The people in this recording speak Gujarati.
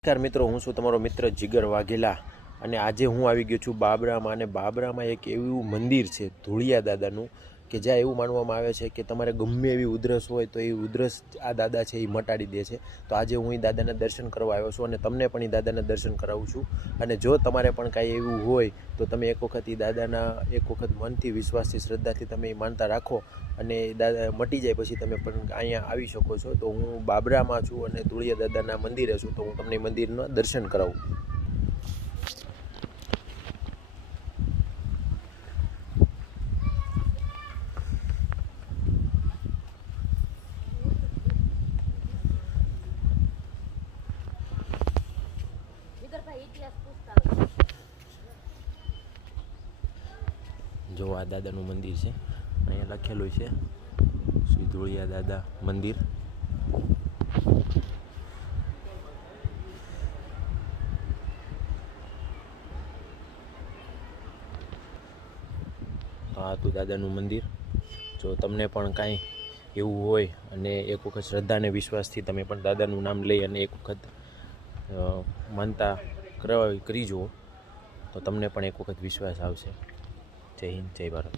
નમસ્કાર મિત્રો, હું છું તમારો મિત્ર જીગર વાઘેલા અને આજે હું આવી ગયો છું બાબરામાં. અને બાબરામાં એક એવું મંદિર છે ધૂળિયા દાદાનું કે જ્યાં એવું માનવામાં આવે છે કે તમારે ગમે એવી ઉધરસ હોય તો એ ઉધરસ આ દાદા છે એ મટાડી દે છે. તો આજે હું એ દાદાના દર્શન કરવા આવ્યો છું અને તમને પણ એ દાદાના દર્શન કરાવું છું. અને જો તમારે પણ કાંઈ એવું હોય તો તમે એક વખત એ દાદાના એક વખત મનથી, વિશ્વાસથી, શ્રદ્ધાથી તમે એ માનતા રાખો અને દાદા મટી જાય પછી તમે પણ અહીંયા આવી શકો છો. તો હું બાબરામાં છું અને ધૂળિયા દાદાના મંદિરે છું, તો હું તમને મંદિરના દર્શન કરાવું. જો આ દાદાનું મંદિર છે, અહીંયા લખેલું છે શ્રી ધૂળિયા દાદા મંદિર. આ હતું દાદાનું મંદિર. જો તમને પણ કાંઈ એવું હોય અને એક વખત શ્રદ્ધા અને વિશ્વાસથી તમે પણ દાદાનું નામ લઈ અને એક વખત માનતા કરી જુઓ તો તમને પણ એક વખત વિશ્વાસ આવશે. જય હિન્દ, જય ભારત.